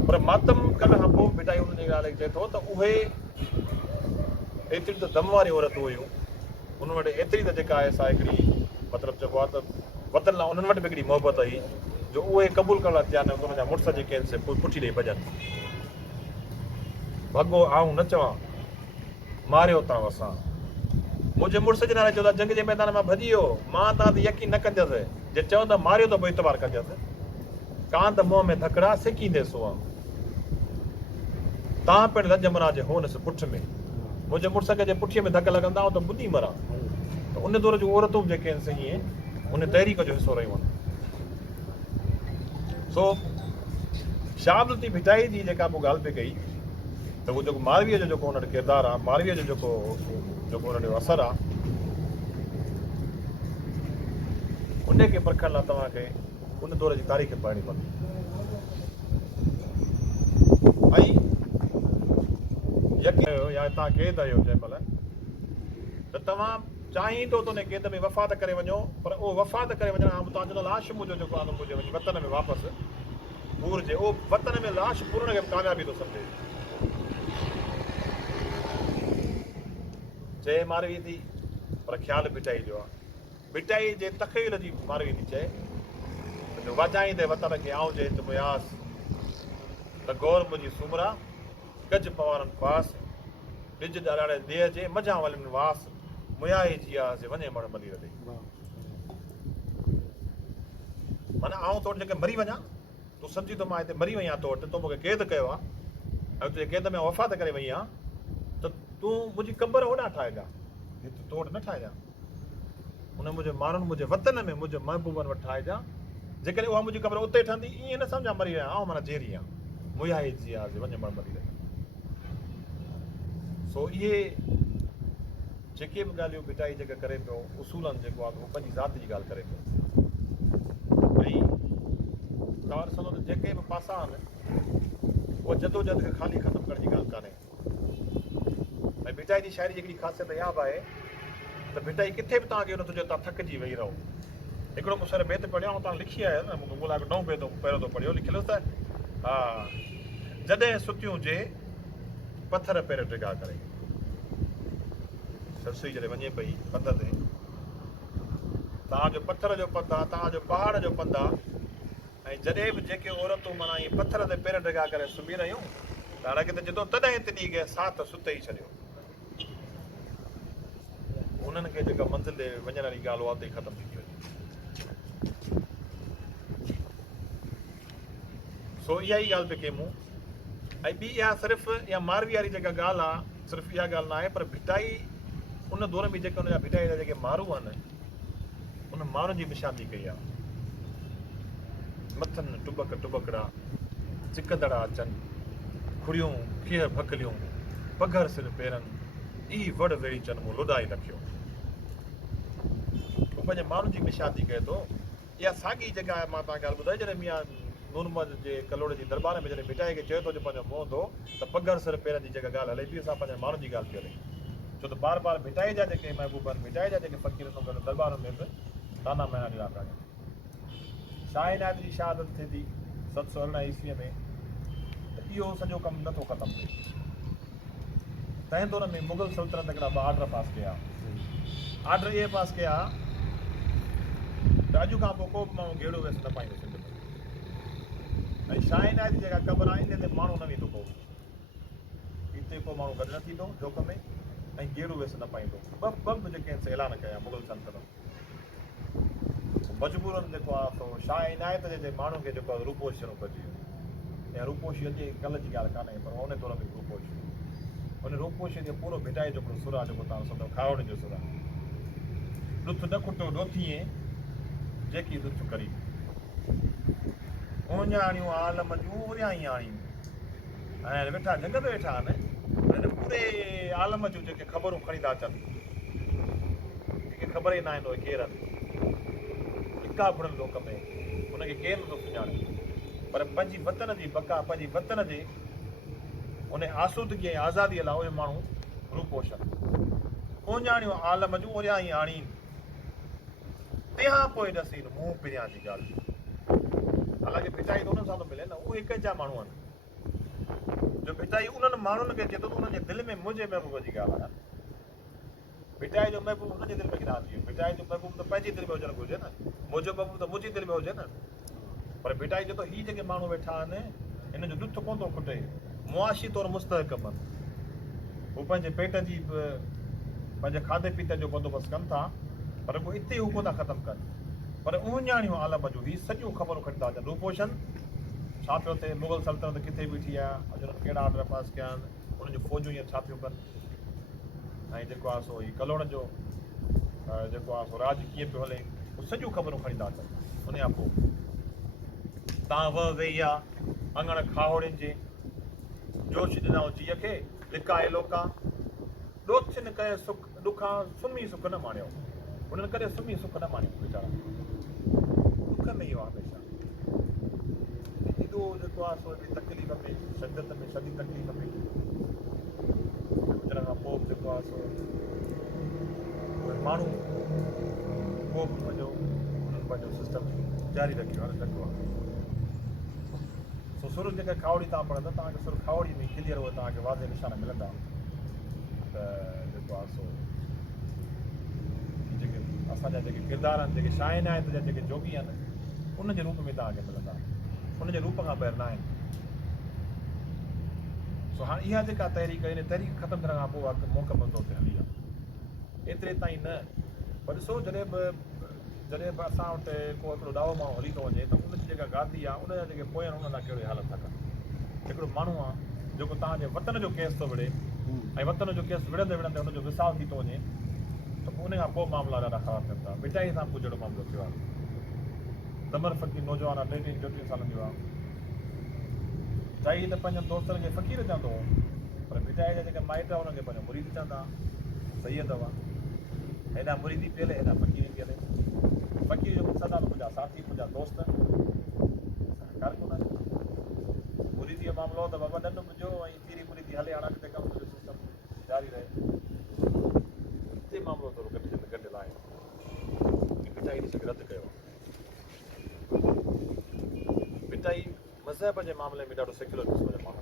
पर मातम करण खां पोइ भिटाई उन जी ॻाल्हि चए थो त उहे एतिरी त दम वारियूं औरतूं हुयूं, उन वटि एतिरी त जेका आहे सा हिकिड़ी मतिलबु चइबो आहे त वतन लाइ उन्हनि वटि बि हिकिड़ी मोहबत हुई जो उहे क़बूल करण लाइ तयारु न, उनजा मुड़ुस जेके आहिनि से पुठी ॾेई भॼनि। भॻो आऊं न चवां मारियो तव्हां असां, मुंहिंजे मुड़ुस जे नाले चवंदा जंग जे मैदान मां भॼी वियो, मां तव्हां ते यकीन न कंदसि, जे चवंदा मारियो त पोइ इतबार कंदसि। कांत मुंहं में धकड़ा सिकींदे सुआ, तव्हां पिणु रजमरा जे होनसि पुठ में, मुंहिंजे मुड़ुस खे जे पुठीअ में धक लॻंदा त ॿुधी मरां। त उन दौर जूं औरतूं जेके आहिनि सही उन तहरीक जो हिसो रहियूं आहिनि। सो शाह लतीफ़ भिटाई जी जेका पोइ ॻाल्हि पई कई त उहो जेको मारवीअ जो जेको हुन वटि किरदारु आहे, मारवीअ जो जेको हुन जो असरु आहे, उनखे परखण लाइ तव्हांखे उन दौर जी तारीख़ पढ़णी पवंदी। ऐं यकीन या तव्हां क़ैद आहियो जंहिं महिल त तव्हां चाहीं थो त उन क़ैद में वफ़ात करे वञो, पर उहो वफ़ात करे वञण खां तव्हांजो लाश मुंहिंजो जेको आहे मुंहिंजे वञी वतन में वापसि पूरजे, उहो वतन में लाश पूरण खे कामयाबी थो सम्झे। चए मारवी थी पर ख़्यालु भिटाई जो आहे, भिटाई जे तख़यल जी मारवी थी चए वाजाईंदे वतन खे आऊं जे मुयास त गौर मुंहिंजी सुमरा गज पवारनि पास ॾिज ॾाड़े देह जे मझां वलनि वास मुयाई जिया से वञे मण मलीर ॾे। माना आऊं तो वटि जेके मरी वञा, तूं सम्झी थो मां हिते मरी वई आहियां, तो वटि तो मूंखे क़ैद कयो आहे ऐं तुंहिंजे क़ैद में वफ़ात करे वई आहियां, त तूं मुंहिंजी क़बर होॾां ठाहिजां, हिते तो वटि न ठाहिजां। उन मुंहिंजे माण्हुनि मुंहिंजे वतन में मुंहिंजे महबूबनि वटि ठाहिजां, जेकॾहिं उहा मुंहिंजी क़बर उते ठहंदी ईअं न सम्झां मरी विया आऊं माना जेरी आहियां, मुयाई जिया से वञे मण मलीर ॾे। सो इहे जेके बि ॻाल्हियूं भिटाई जेका करे पियो उसूलनि जेको आहे उहो पंहिंजी ज़ात जी ॻाल्हि करे पियो। ऐं तव्हां ॾिसंदो त जेके बि पासा आहिनि उहा जदोजहद खे ख़ाली ख़तमु करण जी ॻाल्हि कान्हे। ऐं भिटाई जी शाइरी जी हिकिड़ी ख़ासियत इहा बि आहे त भिटाई किथे बि तव्हांखे हुन तुंहिंजो तव्हां थकिजी वेही रहो। हिकिड़ो मूं सर बेत पढ़ियो ऐं तव्हां लिखी आयो न, मूंखे ॻोल्हा नओं बेत पहिरियों थो पढ़ियो, लिखियलु त हा जॾहिं सुतियूं जे पथर पेर टिका करे, सरसुई जॾहिं वञे पई पंध ते, तव्हांजो पथर जो पंधु आहे, तव्हांजो पहाड़ जो पंधु आहे, ऐं जॾहिं बि जेके औरतूं माना इहे पथर ते पेर टिका करे सुम्ही रहियूं त हाणे किथे चए थो तॾहिं तिॾी गए साथ सुते ई छॾियो। उन्हनि खे जेका मंज़िल ते वञण वारी ॻाल्हि उहा उते ई ख़तमु थी वञे। सो इहा ई ॻाल्हि पई कयूं मूं। ऐं ॿी इहा सिर्फ़ु इहा मारवी वारी जेका ॻाल्हि आहे, सिर्फ़ु इहा ॻाल्हि न आहे, पर भिटाई उन दौर में जेके हुनजा भिटाई जा जेके माण्हू आहिनि उन माण्हुनि जी निशानी कई आहे। मथनि टुबक टुबकड़ा चिकदड़ा अचनि, खुड़ियूं खीह भकलियूं पघर सिर पेरनि, ई वड़ वेड़ी चन मूं लोॾाए रखियो हू पंहिंजे माण्हुनि जी निशादी कहे थो इहा साॻी जॻह आहे मां तव्हांखे ॻाल्हि ॿुधाई जॾहिं मियां नूरमद जे कलोड़े जी दरबार में जॾहिं भिटाई खे चयो थो जो पंहिंजो मुंहुं धो त पघर सिर पेरनि जी जॻह ॻाल्हि हले थी असां पंहिंजे माण्हुनि जी ॻाल्हि थी हले छो त बार बार भिटाई जा जेके महबूब आहिनि भिटाई जा जेके फ़क़ीर गॾु दरबार में बि ताना मया ॾिना पिया शाह इनायत जी शहादत थिए थी 718 ईस्वीअ में त इहो सॼो कमु नथो ख़तमु थिए तंहिं दौर में मुग़ल सल्तनत हिकिड़ा ऑर्डर पास कया ऑर्डर इहे पास कया त अॼु खां पोइ को बि माण्हू गेड़ो वेस न पाईंदो सिंध में ऐं शाह इनायत जी जेका क़बर आहे इन ते माण्हू न वेंदो को हिते को माण्हू गॾु न थींदो जोक में ऐं गेड़ो वेस न पाईंदो ॿ जेके आहिनि ऐलान कया मुग़ल सल्तनत मजबूरन जेको आहे सो शाह इनायत जे माण्हू खे जेको आहे रूपोश शुरू करिजी वियो ऐं रूपोशी अॼु कल्ह जी ॻाल्हि कान्हे पर उन दौर में रूपोश उन रूपोशी जो पूरो भिटाई जो हिकिड़ो सुर आहे जेको तव्हां सम्झो खावड़नि जो सुर आहे ॾुथ न खुटो ॾोथीअ जेकी ॾुथ करी उञाणियूं आलम जूं उरियाई आणियूं ऐं वेठा जंग में वेठा आहिनि हिन पूरे आलम जूं जेके ख़बरूं खणी था अचनि जेके ख़बर ई न आहिनि उहे केरु आहिनि हिका बुड़नि लोक में हुनखे केरु नथो सुञाणे पर पंहिंजी वतन जी बका पंहिंजी वतन जे उन आसूदगी ऐं आज़ादीअ लाइ उहे माण्हू रूपोश उञाणियूं आलम जूं उरियाई आणी तंहिंखां पोइ ॾसी मुंहुं पिरियां जी ॻाल्हि हालांकि भिटाई त उन्हनि सां थो मिले न उहे हिकु जा माण्हू आहिनि जो भिटाई उन्हनि माण्हुनि खे चए थो त उन्हनि जे दिलि में मुंहिंजे महबूब जी ॻाल्हि आहे भिटाई जो महबूब हुनजे दिलि में किथां अची वियो भिटाई जो महबूब त पंहिंजी दिलि में हुजणु घुरिजे न मुंहिंजो महबूब त मुंहिंजी दिलि में हुजे न पर भिटाई चए थो हीअ जेके माण्हू वेठा आहिनि हिन जो ॾुथ कोन थो खुटे मुआशी तौरु मुस्तहकम आहिनि हू पंहिंजे पेट जी पंहिंजे खाधे पीते जो बंदोबस्तु कनि था पर को हिते हू कोन था ख़तमु कनि पर उञाणियूं आलम जूं हीअ सॼियूं ख़बरूं खणी था अचनि रूपोशन छा पियो थिए मुग़ल सल्तनत किथे बीठी आहे अॼु हुननि कहिड़ा ऑर्डर पास कया आहिनि उन्हनि जूं फ़ौजूं हीअं छा पियूं कनि ऐं जेको आहे सो हीउ कलोड़ जो जेको आहे सो राज कीअं पियो हले उहे सॼियूं ख़बरूं खणी था अचनि उन खां पोइ तव्हां वेही आहे अङण खाहोड़ियुनि जे जोश ॾिनऊं जीअ खे लिकाए लोका ॾोथिन कए सुख ॾुखां सुम्ही सुख न माणियो उन्हनि कॾहिं सुम्ही सुख न माणियो वीचारा दुख में इहो आहे हमेशह एॾो जेको आहे सो तकलीफ़ में शिदत में शदी तकलीफ़ में गुज़रण खां पोइ जेको आहे सो उहे माण्हू पोइ बि उन्हनि पंहिंजो सिस्टम जारी रखियो हाणे रखियो आहे सो सुर जेका खावड़ी तव्हां पढ़ंदा तव्हांखे सुर खावड़ी में क्लियर उहे तव्हांखे वाज़े निशान मिलंदा त जेको आहे सो जेके असांजा जेके किरदार आहिनि जेके शाह इनायत जा जेके जोगी आहिनि उनजे रूप में तव्हांखे मिलंदा उनजे रूप खां ॿाहिरि न आहिनि सो हाणे इहा जेका तहरीक इन तहरीक ख़तमु थियण खां पोइ मुकमल तौर ते हली आहे एतिरे ताईं न पर ॾिसो जॾहिं बि असां वटि को हिकिड़ो ॾाहो माण्हू हली थो वञे त उनजी जेका गादी आहे उनजा जेके पोइ आहिनि उन लाइ कहिड़ी हालत था कनि हिकिड़ो माण्हू आहे जेको तव्हांजे वतन जो केस थो विढ़े ऐं वतन जो केस विढ़ंदे विढ़ंदे हुनजो विसाल थी थो वञे त उन खां पोइ मामला ॾाढा ख़राबु थियनि था भिटाई सां पोइ जहिड़ो मामिलो थियो आहे दमर फ़क़ीर नौजवान आहे 23-24 सालनि जो आहे चाही त पंहिंजनि दोस्तनि खे फ़क़ीर चवंदो हो पर भिटाई जा जेके माइट आहे उन्हनि खे पंहिंजो मुरीद चवंदा सही अथव हेॾा मुरीदी पियल हेॾा फ़क़ीरी पियल फ़क़ीर जो मक़सदु आहे मुंहिंजा साथी मुंहिंजा दोस्त कारकुन मुरीदी जो मामिलो त बाबा ॾंड मुंहिंजो ऐं पीरी मुरीदी हले हाणे अॻिते कमु मुंहिंजो सिस्टम जारी रहे हिते मामिलो थोरो गॾियल आहे भिटाई ॾिसी रद्द कयो भिटाई मज़हब जे मामले में ॾाढो सेक्युलर क़िस्म जो माण्हू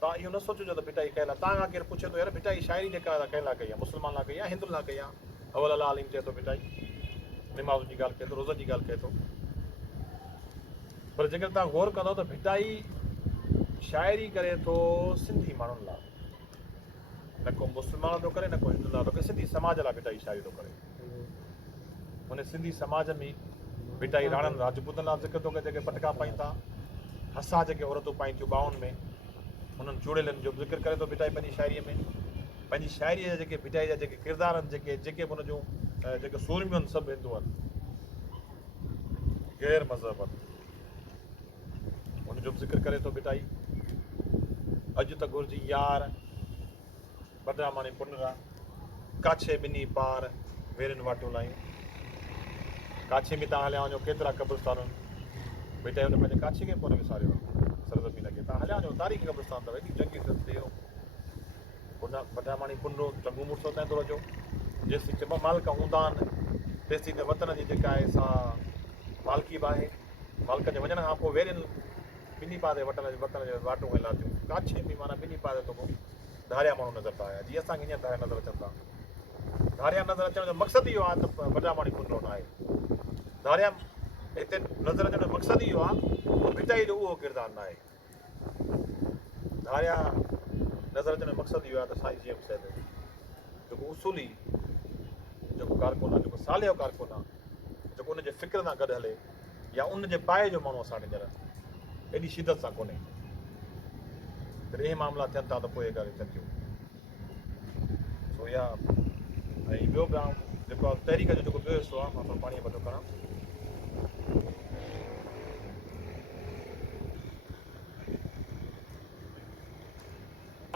तव्हां इहो न सोचिजो त भिटाई कयल आहे तव्हां खां केरु पुछे थो यार भिटाई शाइरी जेका कंहिं लाइ कई आहे मुस्लमान लाइ कई आहे हिंदुनि लाइ कई आहे अवल अला आलिम चए थो भिटाई निमाज़ जी ॻाल्हि कए थो रोज़नि जी ॻाल्हि कए थो पर जेकर तव्हां गौर कंदव त भिटाई शाइरी करे थो सिंधी माण्हुनि लाइ न को मुस्लमान थो करे न को हिंदुनि लाइ थो करे सिंधी समाज लाइ भिटाई शाइरी थो करे हुन सिंधी समाज में भिटाई राणनि राजपूतनि लाइ ज़िक्र थो करे जेके पटका पाइनि था हसा जेके औरतूं पाइनि थियूं ॿाहुनि में उन्हनि चूड़ेलनि जो ज़िक्र करे थो भिटाई पंहिंजी शाइरीअ में पंहिंजी शाइरीअ जा जेके भिटाई जा जेके किरदार आहिनि जेके बि हुन जूं जेके सूरमियूं आहिनि सभु हिंदू आहिनि गैर मज़हब आहिनि हुनजो बि ज़िक्र करे थो भिटाई अॼु त घुरिजी यार बदरा मानी पुनरा काछे ॿिन्ही पार वेरनि वाटियूं लायूं काछे में तव्हां हलिया वञो केतिरा क़ब्रिस्तान बेटा हुन पंहिंजे काछे खे कोन विसारियो सरज़मीन खे तव्हां हलिया वञो तारीख़ क़ब्रिस्तान अथव एॾी जंगी थियो पुन बदरा मानी पुनरो चङो मुड़ुसो ताईं थो अचो जेसीं ॿ मालिक हूंदा आहिनि तेसीं त वतन जी जेका आहे सा मालिकी बि आहे मालिक जे वञण खां पोइ वेरनि ॿिन्ही पासे वतन जे वाटूं हला थियूं काछे में माना ॿिन्ही पासे थो धारिया माण्हू नज़र था आया जीअं असांखे हीअं धारिया नज़र अचनि था धारिया नज़र अचण जो मक़सदु इहो आहे त बदरा मानी पुनरो न आहे धारिया हिते नज़र अचण जो मक़सदु इहो आहे भिटाई जो उहो किरदारु न आहे धारिया नज़र अचण जो मक़सदु इहो आहे त साईं जीअं साहिब जेको उसूली जेको कारकुन आहे जेको सालियो कारकुन आहे जेको उनजे फ़िक्र सां गॾु हले या उनजे पाए जो माण्हू असां ॾींदड़ एॾी शिदत सां कोन्हे जॾहिं इहे मामला थियनि था त पोइ इहे ॻाल्हियूं थियनि थियूं सो इहा ऐं ॿियो बि जेको आहे तहरीक जो जेको ॿियो हिसो आहे मां थोरो पाणीअ वठो कयां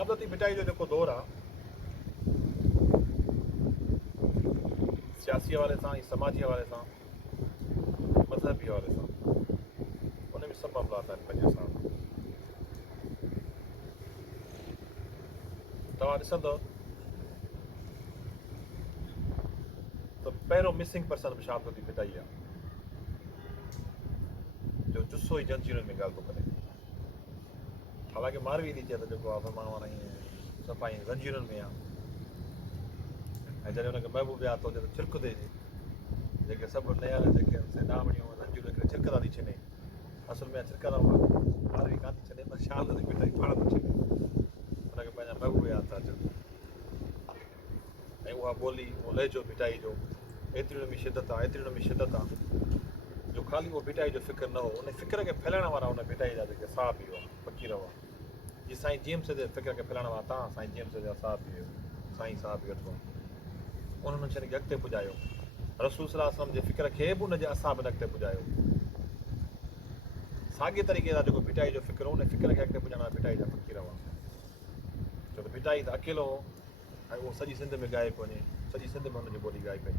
आबती भिटाई जो जेको दौरु आहे सियासी हवाले सां ऐं समाजी हवाले सां मज़हबी हवाले सां उन में सभु मामला आहिनि पंहिंजे सां तव्हां ॾिसंदव त पहिरियों मिसिंग पर्सन बि शाबती भिटाई आहे जो जुस्सो ई जंजीरुनि में ॻाल्हि थो करे हालांकि मारवी ॾिजे त जेको आहे माण्हू हाणे ईअं सफ़ाई जंजीरुनि में आहे ऐं जॾहिं हुनखे महबूब यादि थो अचे त छिरक थी जेके सभु नया जेके दामड़ियूं जंजीरूं हिकिड़े छिरकंदा थी छॾे असुल में छिरकंदा मारवी कान थी छॾे पर शाबती भिटाई पाण थो छॾे हुनखे पंहिंजा महबूब यादि था अचनि ऐं उहा ॿोली उहो लहजो भिटाई जो एतिरी हुन में शिदत आहे एतिरी हुन में शिदत आहे जो ख़ाली उहो भिटाई जो फ़िक्र न हो उन फ़िक्र खे फैलाइण वारा उन भिटाई जा जेके साहब हुआ फ़क़ीर हुआ जीअं साईं जेम्स जे फ़िक्र खे फैलाइण वारा तव्हां साईं जेम्स जा साहब बि हुयो साईं साहब बि वठो उन्हनि शयुनि खे अॻिते पुॼायो रसूल सल्लल्लाहु अलैहि वसल्लम जे फ़िक्र खे बि उनजे असाबनि अॻिते पुॼायो साॻिए तरीक़े सां जेको भिटाई जो फ़िक्र हो उन फ़िक्र खे अॻिते पुॼाइण वारा भिटाई जा फ़क़ीर हुआ छो त भिटाई त अकेलो हो ऐं उहो सॼी सिंध में ॻाए पियो वञे सॼी सिंध में हुनजी ॿोली ॻाए पई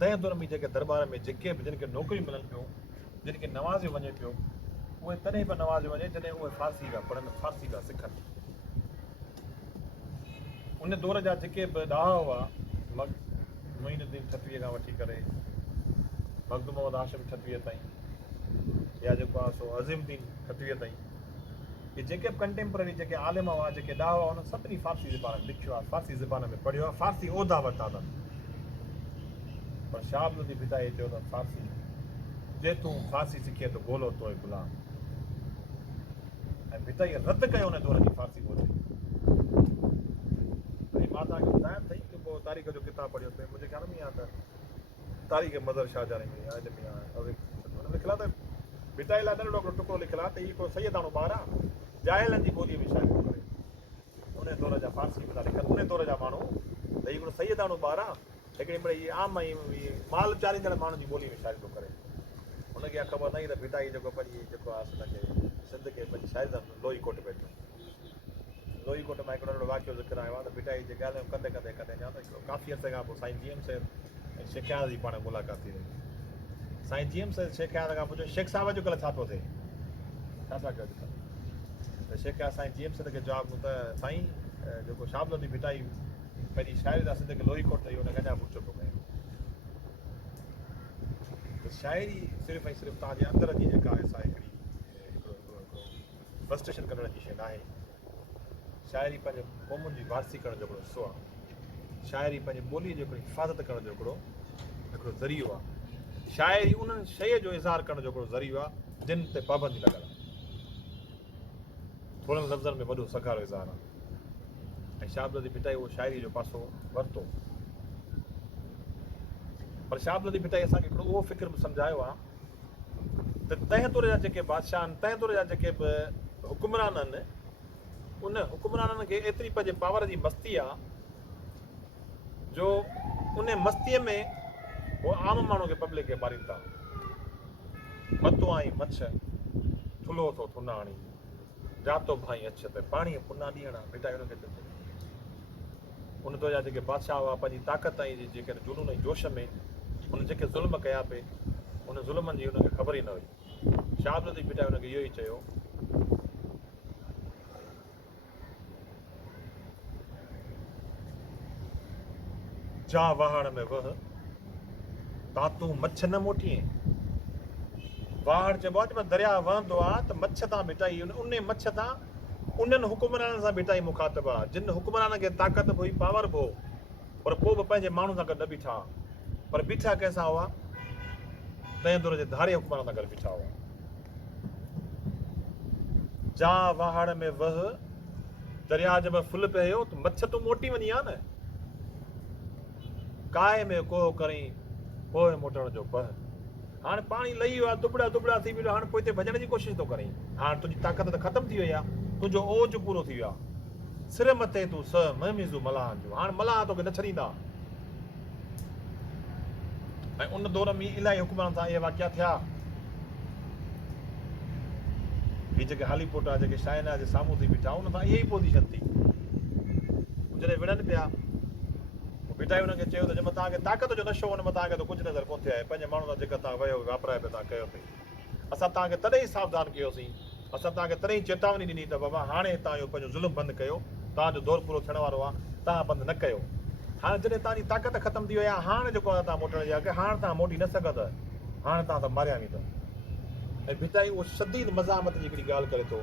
तंहिं दौर में जेके दरबार में जेके बि जिन खे नौकिरियूं मिलनि पियूं जिन खे नवाज़ियो वञे पियो उहे तॾहिं पिया नवाज़ियो वञे जॾहिं उहे फारसी पिया पढ़नि फारसी पिया सिखनि उन दौर जा जेके बि ॾाहा हुआ मोइनुद्दीन छतवीह खां वठी करे मखदूम मोहम्मद हाशिम छतवीह ताईं या जेको आहे सो अज़ीमुद्दीन छतवीह ताईं इहे जेके बि कंटेम्पररी जेके आलिम हुआ जेके ॾाहा हुआ उन सभिनी फारसी ज़बान में लिखियो आहे फारसी ज़बान में पढ़ियो आहे फारसी उहिदा वरिता अथनि पर शाबती भिटाई चयो त फारसी जे तूं फारसी सिखीअ त ॻोल्हो तो गुलाम ऐं भिटाई रद्द कयो उन दौर जी फारसी ॿोली ऐं मां तव्हांखे ॿुधायां थी की पोइ तारीख़ जो किताबु पढ़ियो त मुंहिंजे ख़्याल में आहे त तारीख़ मदर शाहजहानी में आहे हुन लिखियलु आहे त भिटाई लाइ नंढो हिकिड़ो टुकड़ो लिखियलु आहे त हीउ को सैयदाणो ॿार आहे जाहिलनि जी ॿोलीअ में शाइरी करे उन दौर जा फारसी बि था लिखनि उन दौर जा माण्हू त हीउ हिकिड़ो सैयदाणो ॿार आहे हिकिड़ी मिड़ई आम ऐं माल चालींदड़ माण्हुनि जी ॿोली में शाइरी थो करे हुनखे इहा ख़बर न हुई त भिटाई जेको पंहिंजी जेको आहे हुनखे सिंध खे पंहिंजी शाइरी सां लोही कोट पए थो लोही कोट मां हिकिड़ो वाक़ियो ज़िक्र आयो आहे त भिटाई जे ॻाल्हियूं कंदे कंदे कंदे ॼाण त हिकिड़ो काफ़ी अर्से खां पोइ साईं जीएम साहिब ऐं शेख जी पाण मुलाक़ात थी वई साईं जीएम साहिब शेख खां पुछो शेख साहिब अॼुकल्ह छा थो थिए छा था कयो अॼुकल्ह त शेख साईं जीएम साहिब खे जवाबु ॾिनो त साईं जेको शाबती भिटाई पंहिंजी शाइरी सां सिंध खे लोही कोट इहो हुनखे अञा पुछो पियो कयो त शाइरी सिर्फ़ु ऐं सिर्फ़ु तव्हांजे अंदर जी जेका आहे सा हिकिड़ी फ्रस्ट्रेशन करण जी शइ न आहे शाइरी पंहिंजे क़ौमुनि जी वारसी करण जो हिकिड़ो हिसो आहे शाइरी पंहिंजे ॿोलीअ जो हिकिड़ी हिफ़ाज़त करण जो हिकिड़ो ज़रियो आहे शाइरी उन्हनि शइ जो इज़हार करण जो हिकिड़ो ज़रियो आहे जिन ते पाबंदी लॻल आहे थोरनि लफ़्ज़नि में वॾो सगारो इज़हार आहे ऐं शाबती भिटाई उहो शाइरी जो पासो वरितो पर शाबती भिटाई असांखे हिकिड़ो उहो फ़िक्र बि सम्झायो आहे त तंहिं तौर जा जेके बादशाह आहिनि तंहिं तौर जा जेके बि हुकुमरान आहिनि उन हुकुमराननि खे एतिरी पंहिंजे पावर जी मस्ती आहे जो उन मस्तीअ में उहो आम माण्हू खे पब्लिक खे मारीनि था मतो आई मछ थुलो थो थुना आणी जातो भाई अछ त पाणीअ पुना ॾींहणा भिटाई हुनखे उन दौर जा जेके बादशाह हुआ पंहिंजी ताक़त ऐं जेके जुनून ऐं जोश में उन जेके ज़ुल्म कया पे उन ज़ुल्मनि जी उनखे ख़बर ई न हुई। शाह लतीफ़ भिटाई उनखे इहो ई चयो जा वहाड़ में वह तातूं मच्छ न मोटीअं। वहाड़ चइबो आहे जंहिंमहिल दरिया वहंदो आहे त मच्छ तां भिटाई उन मच्छ तां उन्हनि हुकुमराननि सां भिटाई मुखातिब आहे जिन हुकुमरान खे ताक़त बि हुई पावर बि हो पर पोइ बि पंहिंजे माण्हू सां गॾु न बीठा पर बीठा कंहिंसां हुआ तंहिं दौर जे धारे हुकुमरान सां गॾु बीठा हुआ। जा वहाड़ में वह दरिया जब फुल पियो त मच्छ तूं मोटी वञी आहे न काय में कोह करी पोइ मोटण जो पह। हाणे पाणी लही वियो आहे दुबड़ा दुबड़ा थी वियो हाणे पोइ हिते भॼण जी कोशिशि थो करीं हाणे तुंहिंजी ताक़त त ख़तमु थी वई आहे तुंहिंजो ओज पूरो थी वियो आहे सिर मथे तूं स महमीज़ू मलाह जो हाणे मलाह तोखे न छॾींदा। ऐं उन दौर में इलाही हुकुमरान सां इहे वाकिया थिया। हीअ जेके हालीपोटा जेके शाइना जे साम्हूं थी बीठा उन सां इहा ई पोज़ीशन थी जॾहिं विढ़नि पिया भिटाई हुनखे चयो त जंहिंमहिल तव्हांखे ताक़त जो नशो हुन में तव्हांखे त कुझु नज़र कोन थियो आहे पंहिंजे माण्हू सां जेका तव्हां वियो वापराए पिया तव्हां कयो पई असां तव्हांखे तॾहिं ई सावधान कयोसीं असां तव्हांखे तॾहिं ई चेतावनी ॾिनी त बाबा हाणे तव्हां इहो पंहिंजो ज़ुल्म बंदि कयो तव्हांजो दौरु पूरो थियण वारो आहे तव्हां बंदि न कयो। हाणे जॾहिं तव्हांजी ताक़त ख़तमु थी वई आहे हाणे जेको आहे तव्हां मोटण जी आहे की हाणे तव्हां मोटी न सघंदा हाणे तव्हां त मारिया वेंदव। ऐं भिटाई उहो शदीद मज़ामत जी हिकिड़ी ॻाल्हि करे थो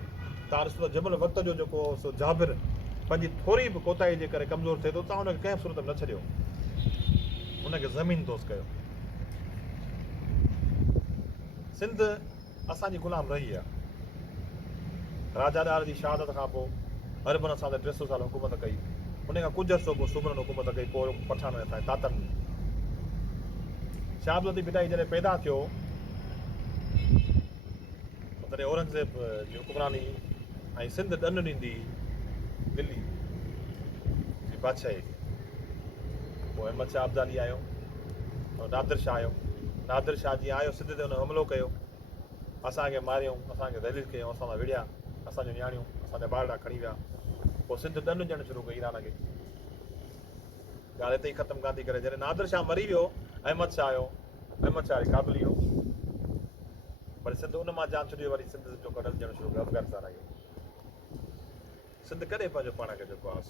तव्हां ॾिसो जंहिंमहिल वक़्त जो जेको सो जाबिर पंहिंजी थोरी बि कोताही जे करे कमज़ोर थिए थो तव्हां हुनखे कंहिं सूरत में न छॾियो उनखे ज़मीन दोस्त कयो। सिंध असांजी ग़ुलाम रही आहे राजा ॾार जी शहादत खां पोइ अरबन असां त 300 साल हुकूमत कई उन खां कुझु अर्सो पोइ सूबरनि हुकूमत कई पोइ पठान असांजे तातनि शाह लतीफ़ भिटाई जॾहिं पैदा थियो तॾहिं औरंगज़ेब जी हुकुमरानी ऐं सिंध ॾनु ॾींदी दिल्ली जी बादशाही पोइ अहमद शाह अब्दाली आयो ऐं नादिर शाह आयो नादिर शाह जीअं आयो सिंध ते हुन हमलो कयो असांखे मारियऊं असांखे दलील कयूं असां सां विढ़िया असांजूं नियाणियूं असांजा ॿारड़ा खणी विया पोइ सिंध ॾनु ॾियणु शुरू कई ईरान खे ॻाल्हि हिते ई ख़तमु कान थी करे जॾहिं नादिर शाह मरी वियो अहमद शाह आयो अहमद शाह क़ाबिल वियो वरी सिंध उन मां जान छॾियो वरी सिंध जो कॾहिं ॾियणु शुरू कयो अफ़गानिस्तान आयो सिंध कॾहिं पंहिंजो पाण खे जेको आहे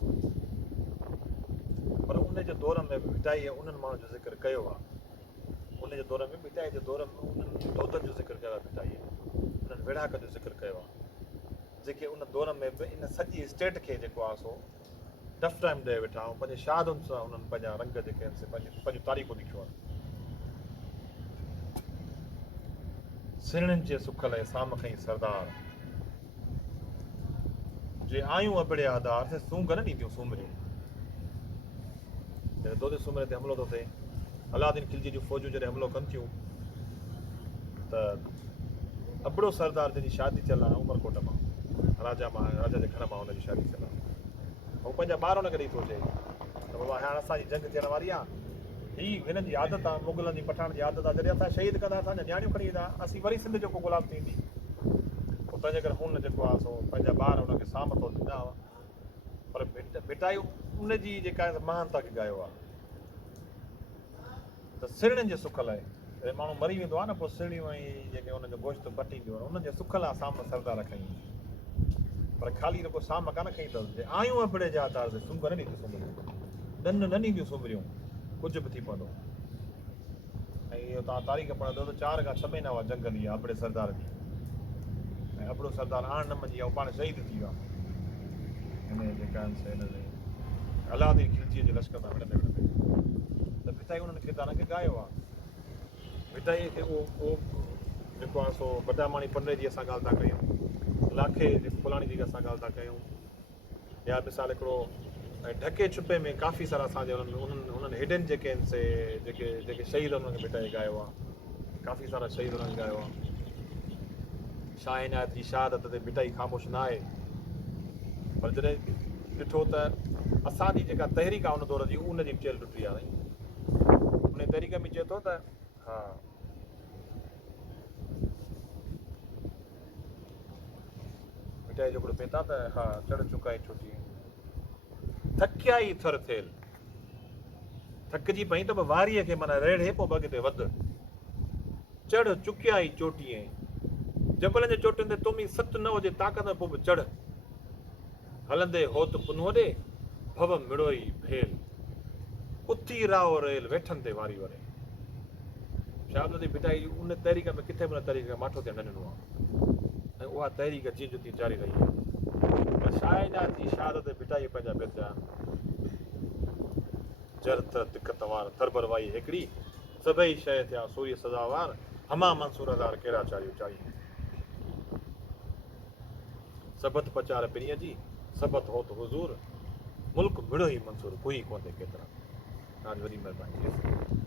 पर उन जे दौर में भिटाई उन्हनि माण्हुनि जो ज़िक्र कयो आहे उन जे दौर में भिटाई जे दौर में उन्हनि दौदनि जो ज़िक्र कयो आहे भिटाईअ उन्हनि विढ़ाक जो ज़िक्र कयो आहे जेके उन दौर में बि इन सॼी स्टेट खे जेको आहे सो टफ टाइम ॾेई वेठा ऐं पंहिंजे शहादुनि सां उन्हनि पंहिंजा रंग जेके आहिनि से पंहिंजूं तारीख़ूं लिखियूं आहिनि। सिरणनि जे सुखल ऐं साम खईं सरदार जे आयूं अबड़े आधार से सूंघ न ॾींदियूं सूमरियूं जॾहिं दोदे सूमरे ते हमिलो थो थिए अलादीन खिलजी जूं फ़ौजूं जॾहिं हमिलो कनि थियूं त अबड़ो सरदार जंहिंजी शादी थियल आहे उमरकोट मां राजा जे घर मां हुनजी शादी थियल आहे ऐं पंहिंजा ॿार हुनखे ॾेई थो चए त बाबा हाणे असांजी जंग थियण वारी आहे हीअ हिननि जी आदत आहे मुगलनि जी पठाण जी आदत आहे जॾहिं असां शहीद कंदा असांजा नियाणियूं खणी ईंदा असीं वरी सिंध जो को गुलाम थींदी पोइ तंहिंजे करे हुन जेको आहे सो पंहिंजा ॿार हुनखे साम थो ॾिना हुआ पर भिटाई उनजी जेका महानता खे ॻायो आहे त सिरणनि जे सुख लाइ जॾहिं माण्हू मरी वेंदो आहे न पोइ सिड़ियूं ऐं जेके हुनजो गोश्त पटींदियूं आहिनि उन्हनि जे सुख लाइ साम सरदार खईं पर ख़ाली रुगो साम कान खईं अथसि आयूं अबड़े जा तार सूंघ न ॾींदियूं सूमरियूं ॾनु न ॾींदियूं सूमरियूं कुझु बि थी पवंदो। ऐं इहो तव्हां तारीख़ पढ़ंदो त 4 खां 6 महीना हुआ जंग हली आहे अबड़े सरदार जी ऐं अबड़ो सरदार आण न मञी आहे पाण शहीद थी वियो आहे हिन जेका आहिनि से हिन अलादीन खिलजीअ जे लश्कर सां विढ़ंदे विढ़ंदे त भिटाई उन्हनि किरदारनि खे ॻायो आहे। भिटाई खे उहो जेको आहे सो बदामाणी पंडे जी असां ॻाल्हि था कयूं लाखे फुलाणी जी असां ॻाल्हि था कयूं या मिसाल हिकिड़ो ऐं ढके छुपे में काफ़ी सारा असांजे उन्हनि हिडन जेके आहिनि से जेके शहीद उन्हनि खे भिटाई ॻायो आहे काफ़ी सारा शहीद उन्हनि ॻायो आहे। शाह इनायत जी शहादत ते भिटाई ख़ामोश न आहे पर जॾहिं ॾिठो त असांजी जेका तहरीक आहे उन दौर जी उनजी बि चेल टुटी आहे उन तहरीक में चए थो त हा भिटाई जो हिकिड़ो पेता त हा चढ़ चुकाई छुटी थकिया ई थर थियल थकिजी पई त बि वारीअ खे माना रेड़े पोइ अॻिते वध चढ़ चुकिया ई चोटीअ जबलनि जे चोटियुनि ते तुमी सत न हुजे ताक़त में पोइ बि चढ़ हलंदे होत पुनो ॾे भव मिड़ो ई भेल उथी राहो रेल वेठनि ते वारी वरे शाह जी बिटाई उन तहरीक में किथे बि उन तहरीक माठो थियणु न ॾिनो आहे ऐं उहा तहरीक जी जुती जारी रही आहे शाहजहां जी शहादत बिटाई पंहिंजा बेचा जर तर दिक़त वार तरबर वाई हिकिड़ी सभई शइ थिया सूर्य सदावार हमा मंसूर हज़ार कहिड़ा चाढ़ियूं चाढ़ी सबत पचार पिणीअ जी सबत हो त हुज़ूर मुल्क मिड़ो ई मंसूर कोई कोन्हे केतिरा तव्हांजी वॾी महिरबानी